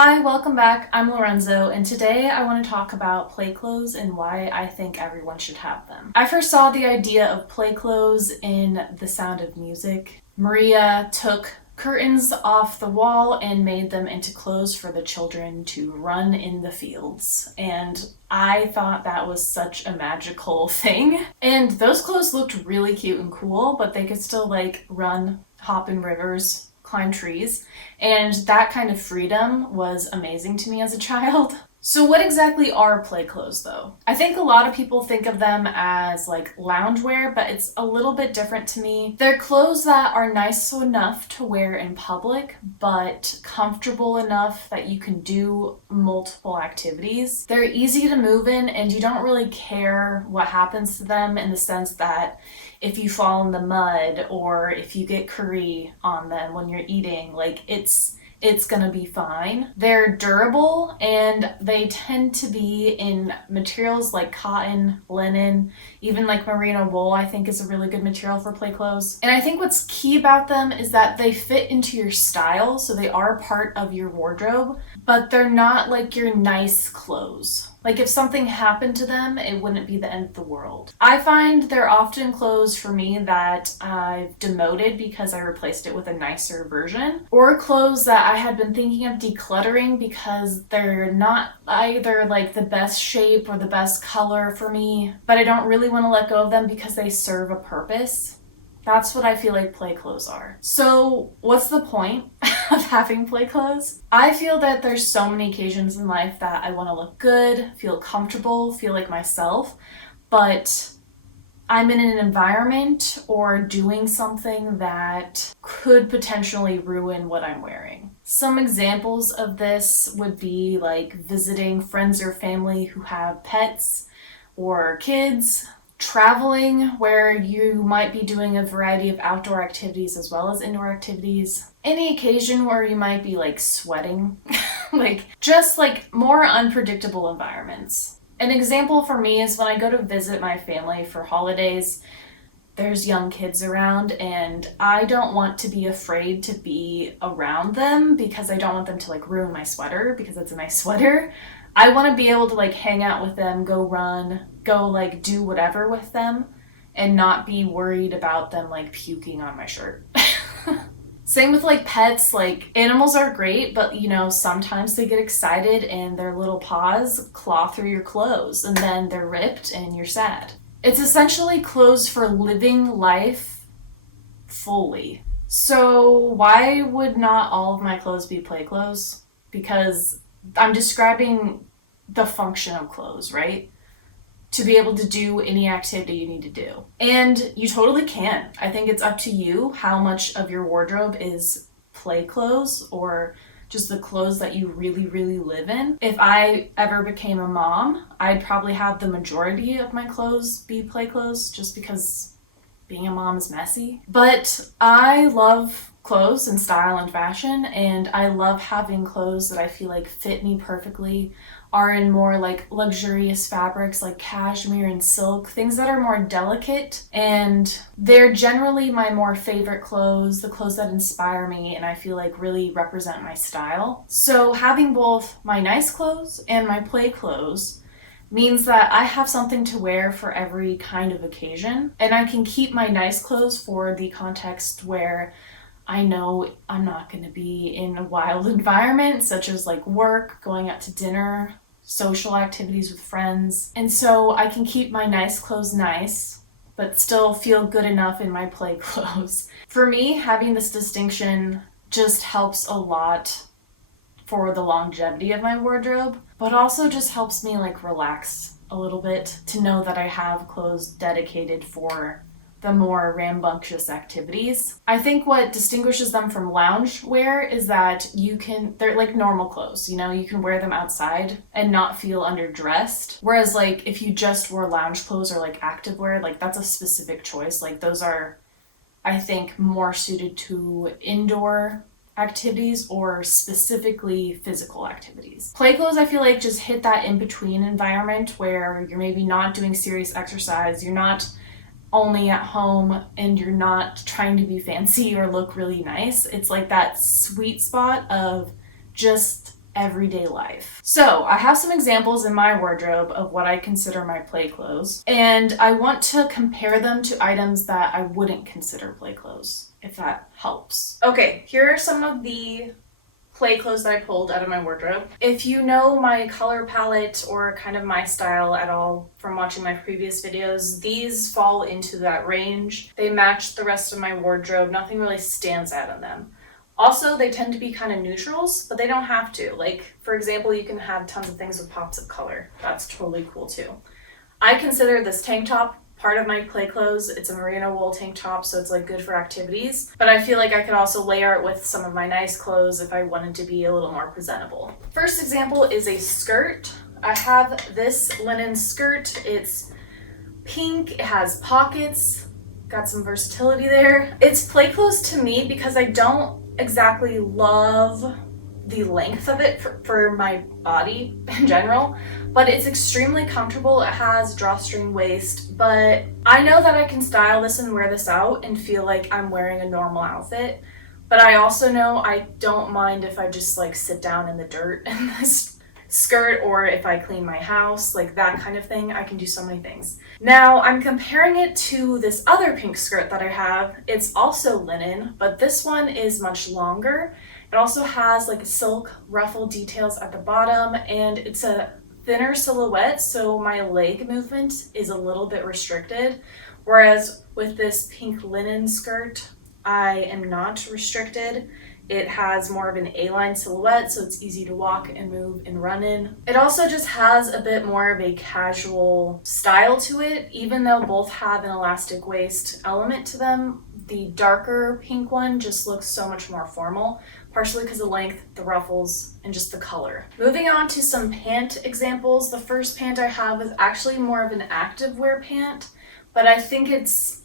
Hi, welcome back. I'm Lorenzo, and today I want to talk about play clothes and why I think everyone should have them. I first saw the idea of play clothes in The Sound of Music. Maria took curtains off the wall and made them into clothes for the children to run in the fields. And I thought that was such a magical thing. And those clothes looked really cute and cool, but they could still run, hop in rivers, climb trees, and that kind of freedom was amazing to me as a child. So what exactly are play clothes though? I think a lot of people think of them as loungewear, but it's a little bit different to me. They're clothes that are nice enough to wear in public, but comfortable enough that you can do multiple activities. They're easy to move in and you don't really care what happens to them, in the sense that if you fall in the mud or if you get curry on them when you're eating, it's gonna be fine. They're durable and they tend to be in materials like cotton, linen, even merino wool I think is a really good material for play clothes. And I think what's key about them is that they fit into your style, so they are part of your wardrobe, but they're not like your nice clothes. Like if something happened to them, it wouldn't be the end of the world. I find they're often clothes for me that I've demoted because I replaced it with a nicer version, or clothes that I had been thinking of decluttering because they're not either the best shape or the best color for me, but I don't really want to let go of them because they serve a purpose. That's what I feel like play clothes are. So what's the point of having play clothes? I feel that there's so many occasions in life that I want to look good, feel comfortable, feel like myself, but I'm in an environment or doing something that could potentially ruin what I'm wearing. Some examples of this would be visiting friends or family who have pets or kids, traveling where you might be doing a variety of outdoor activities as well as indoor activities, any occasion where you might be sweating, just more unpredictable environments. An example for me is when I go to visit my family for holidays. There's young kids around and I don't want to be afraid to be around them because I don't want them to ruin my sweater because it's a nice sweater. I want to be able to hang out with them, go run, go do whatever with them, and not be worried about them puking on my shirt. Same with pets. Animals are great, but sometimes they get excited and their little paws claw through your clothes and then they're ripped and you're sad. It's essentially clothes for living life fully. So why would not all of my clothes be play clothes? Because I'm describing the function of clothes, right? To be able to do any activity you need to do. And you totally can. I think it's up to you how much of your wardrobe is play clothes or just the clothes that you really, really live in. If I ever became a mom, I'd probably have the majority of my clothes be play clothes just because being a mom is messy. But I love clothes and style and fashion, and I love having clothes that I feel fit me perfectly, are in more luxurious fabrics like cashmere and silk, things that are more delicate, and they're generally my more favorite clothes, the clothes that inspire me and I feel really represent my style. So having both my nice clothes and my play clothes means that I have something to wear for every kind of occasion, and I can keep my nice clothes for the context where I know I'm not going to be in a wild environment, such as work, going out to dinner, social activities with friends. And so I can keep my nice clothes nice, but still feel good enough in my play clothes. For me, having this distinction just helps a lot for the longevity of my wardrobe, but also just helps me relax a little bit to know that I have clothes dedicated for the more rambunctious activities. I think what distinguishes them from lounge wear is that they're like normal clothes, you can wear them outside and not feel underdressed. Whereas if you just wore lounge clothes or activewear, that's a specific choice. Those are, I think, more suited to indoor activities or specifically physical activities. Play clothes, I feel just hit that in-between environment where you're maybe not doing serious exercise, you're not only at home and you're not trying to be fancy or look really nice. It's that sweet spot of just everyday life. So I have some examples in my wardrobe of what I consider my play clothes, and I want to compare them to items that I wouldn't consider play clothes, if that helps. Okay, here are some of the play clothes that I pulled out of my wardrobe. If you know my color palette or kind of my style at all from watching my previous videos, these fall into that range. They match the rest of my wardrobe. Nothing really stands out in them. Also, they tend to be kind of neutrals, but they don't have to. Like, for example, you can have tons of things with pops of color. That's totally cool too. I consider this tank top part of my play clothes. It's a merino wool tank top, so it's like good for activities. But I feel like I could also layer it with some of my nice clothes if I wanted to be a little more presentable. First example is a skirt. I have this linen skirt. It's pink, it has pockets, got some versatility there. It's play clothes to me because I don't exactly love the length of it for my body in general, but it's extremely comfortable. It has drawstring waist, but I know that I can style this and wear this out and feel like I'm wearing a normal outfit. But I also know I don't mind if I just like sit down in the dirt in this skirt, or if I clean my house, like that kind of thing. I can do so many things. Now I'm comparing it to this other pink skirt that I have. It's also linen, but this one is much longer. It also has like silk ruffle details at the bottom, and it's a thinner silhouette, so my leg movement is a little bit restricted. Whereas with this pink linen skirt, I am not restricted. It has more of an A-line silhouette, so it's easy to walk and move and run in. It also just has a bit more of a casual style to it, even though both have an elastic waist element to them. The darker pink one just looks so much more formal, partially because of the length, the ruffles, and just the color. Moving on to some pant examples. The first pant I have is actually more of an activewear pant, but I think it's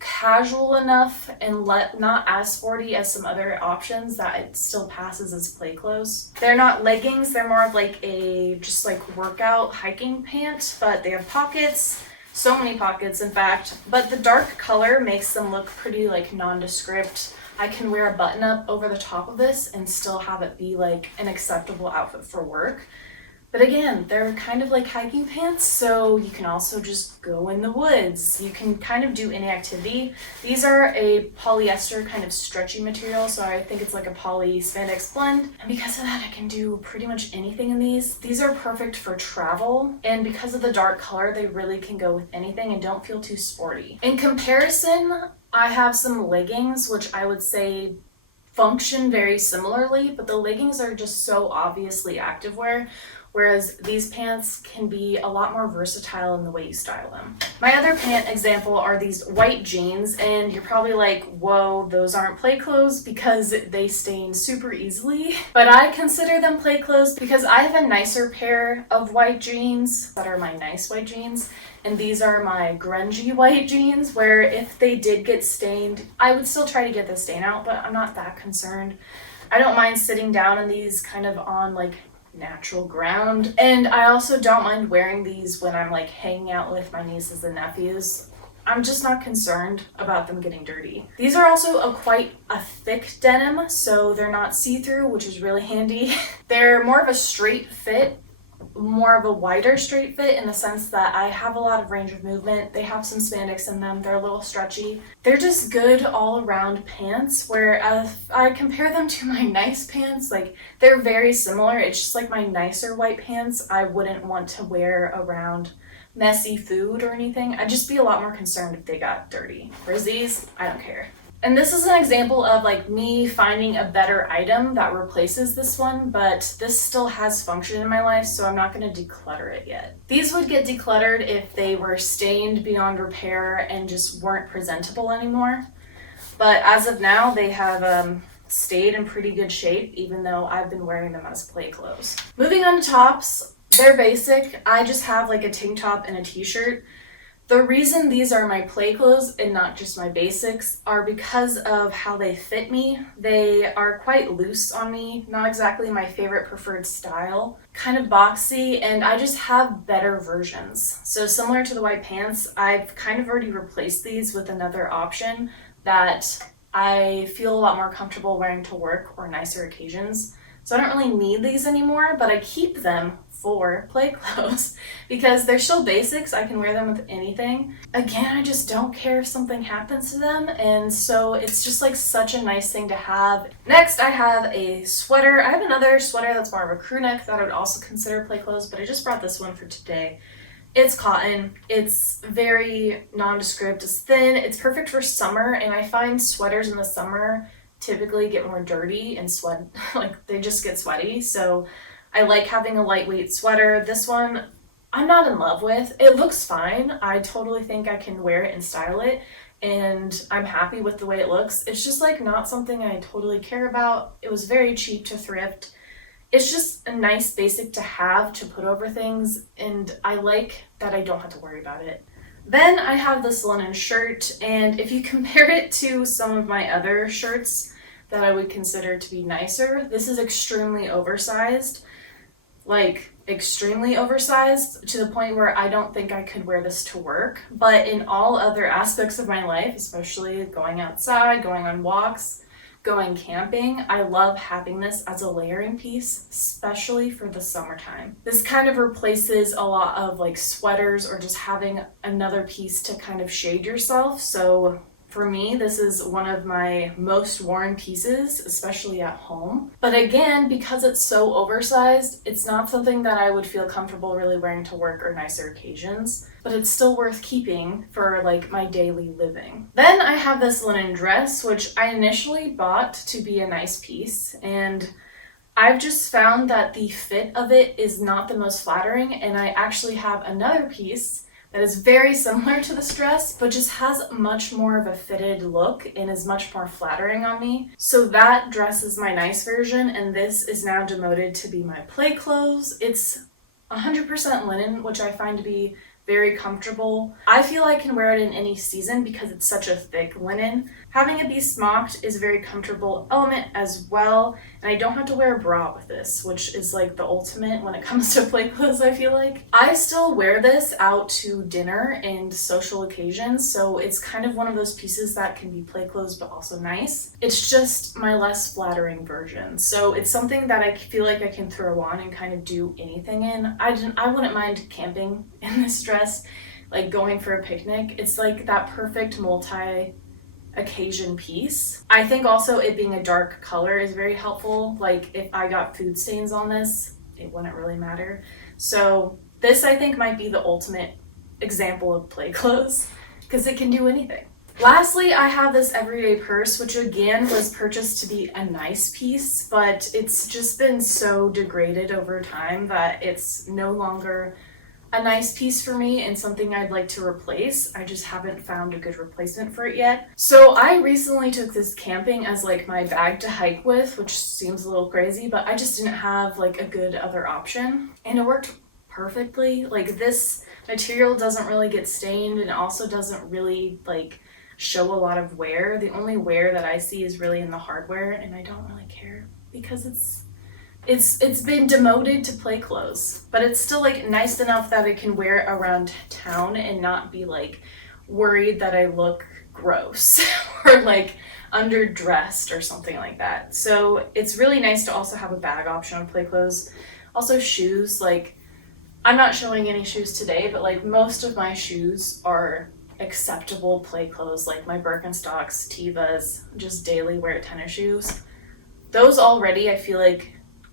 casual enough and not as sporty as some other options that it still passes as play clothes. They're not leggings, they're more of like a just like workout hiking pant, but they have pockets, so many pockets in fact, but the dark color makes them look pretty like nondescript. I can wear a button up over the top of this and still have it be like an acceptable outfit for work. But again, they're kind of like hiking pants, so you can also just go in the woods. You can kind of do any activity. These are a polyester kind of stretchy material, so I think it's like a poly spandex blend. And because of that, I can do pretty much anything in these. These are perfect for travel, and because of the dark color, they really can go with anything and don't feel too sporty. In comparison, I have some leggings, which I would say function very similarly, but the leggings are just so obviously activewear, whereas these pants can be a lot more versatile in the way you style them. My other pant example are these white jeans, and you're probably like, whoa, those aren't play clothes because they stain super easily. But I consider them play clothes because I have a nicer pair of white jeans that are my nice white jeans, and these are my grungy white jeans, where if they did get stained, I would still try to get the stain out, but I'm not that concerned. I don't mind sitting down in these kind of on like natural ground, and I also don't mind wearing these when I'm like hanging out with my nieces and nephews. I'm just not concerned about them getting dirty. These are also quite a thick denim, so they're not see-through, which is really handy. They're more of a straight fit, more of a wider straight fit in the sense that I have a lot of range of movement. They have some spandex in them. They're a little stretchy. They're just good all around pants, where if I compare them to my nice pants, like they're very similar. It's just like my nicer white pants I wouldn't want to wear around messy food or anything. I'd just be a lot more concerned if they got dirty. Whereas these, I don't care. And this is an example of like me finding a better item that replaces this one, but this still has function in my life, so I'm not going to declutter it yet. These would get decluttered if they were stained beyond repair and just weren't presentable anymore. But as of now, they have stayed in pretty good shape, even though I've been wearing them as play clothes. Moving on to tops, they're basic. I just have like a tank top and a t-shirt. The reason these are my play clothes and not just my basics are because of how they fit me. They are quite loose on me, not exactly my favorite preferred style, kind of boxy, and I just have better versions. So similar to the white pants, I've kind of already replaced these with another option that I feel a lot more comfortable wearing to work or nicer occasions. So I don't really need these anymore, but I keep them for play clothes because they're still basics. I can wear them with anything. Again, I just don't care if something happens to them, and so it's just like such a nice thing to have. Next, I have a sweater. I have another sweater that's more of a crew neck that I would also consider play clothes, but I just brought this one for today. It's cotton. It's very nondescript. It's thin. It's perfect for summer, and I find sweaters in the summer typically get more dirty and sweat, like they just get sweaty. So I like having a lightweight sweater. This one I'm not in love with. It looks fine. I totally think I can wear it and style it, and I'm happy with the way it looks. It's just like not something I totally care about. It was very cheap to thrift. It's just a nice basic to have to put over things, and I like that I don't have to worry about it. Then I have this linen shirt, and if you compare it to some of my other shirts that I would consider to be nicer, this is extremely oversized. Like extremely oversized to the point where I don't think I could wear this to work. But in all other aspects of my life, especially going outside, going on walks, going camping, I love having this as a layering piece, especially for the summertime. This kind of replaces a lot of like sweaters or just having another piece to kind of shade yourself. So for me, this is one of my most worn pieces, especially at home. But again, because it's so oversized, it's not something that I would feel comfortable really wearing to work or nicer occasions, but it's still worth keeping for like my daily living. Then I have this linen dress, which I initially bought to be a nice piece, and I've just found that the fit of it is not the most flattering, and I actually have another piece that is very similar to this dress, but just has much more of a fitted look and is much more flattering on me. So that dress is my nice version, and this is now demoted to be my play clothes. It's 100% linen, which I find to be very comfortable. I feel I can wear it in any season because it's such a thick linen. Having it be smocked is a very comfortable element as well, and I don't have to wear a bra with this, which is like the ultimate when it comes to play clothes, I feel like. I still wear this out to dinner and social occasions, so it's kind of one of those pieces that can be play clothes but also nice. It's just my less flattering version, so it's something that I feel like I can throw on and kind of do anything in. I wouldn't mind camping in this dress, like going for a picnic. It's like that perfect multi-occasion piece. I think also it being a dark color is very helpful. Like if I got food stains on this, it wouldn't really matter. So this I think might be the ultimate example of play clothes because it can do anything. Lastly, I have this everyday purse, which again was purchased to be a nice piece, but it's just been so degraded over time that it's no longer a nice piece for me and something I'd like to replace. I just haven't found a good replacement for it yet. So I recently took this camping as like my bag to hike with, which seems a little crazy, but I just didn't have like a good other option, and it worked perfectly. Like this material doesn't really get stained and also doesn't really like show a lot of wear. The only wear that I see is really in the hardware, and I don't really care because it's been demoted to play clothes, but it's still like nice enough that I can wear it around town and not be like worried that I look gross or like underdressed or something like that. So it's really nice to also have a bag option on play clothes. Also shoes, like I'm not showing any shoes today, but like most of my shoes are acceptable play clothes, like my Birkenstocks, Tevas, just daily wear tennis shoes. Those already I feel like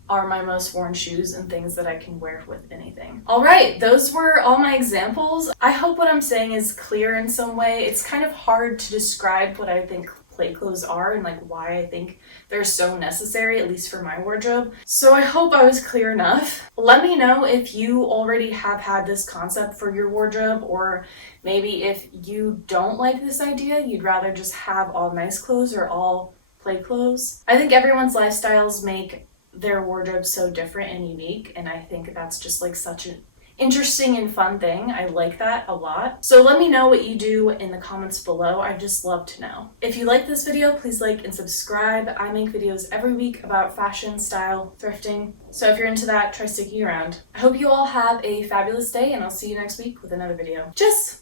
are my most worn shoes and things that I can wear with anything. All right, those were all my examples. I hope what I'm saying is clear in some way. It's kind of hard to describe what I think play clothes are and like why I think they're so necessary, at least for my wardrobe. So I hope I was clear enough. Let me know if you already have had this concept for your wardrobe, or maybe if you don't like this idea, you'd rather just have all nice clothes or all play clothes. I think everyone's lifestyles make their wardrobe so different and unique, and I think that's just like such an interesting and fun thing. I like that a lot. So let me know what you do in the comments below. I'd just love to know. If you like this video, please like and subscribe. I make videos every week about fashion, style, thrifting. So if you're into that, try sticking around. I hope you all have a fabulous day, and I'll see you next week with another video. Tschüss!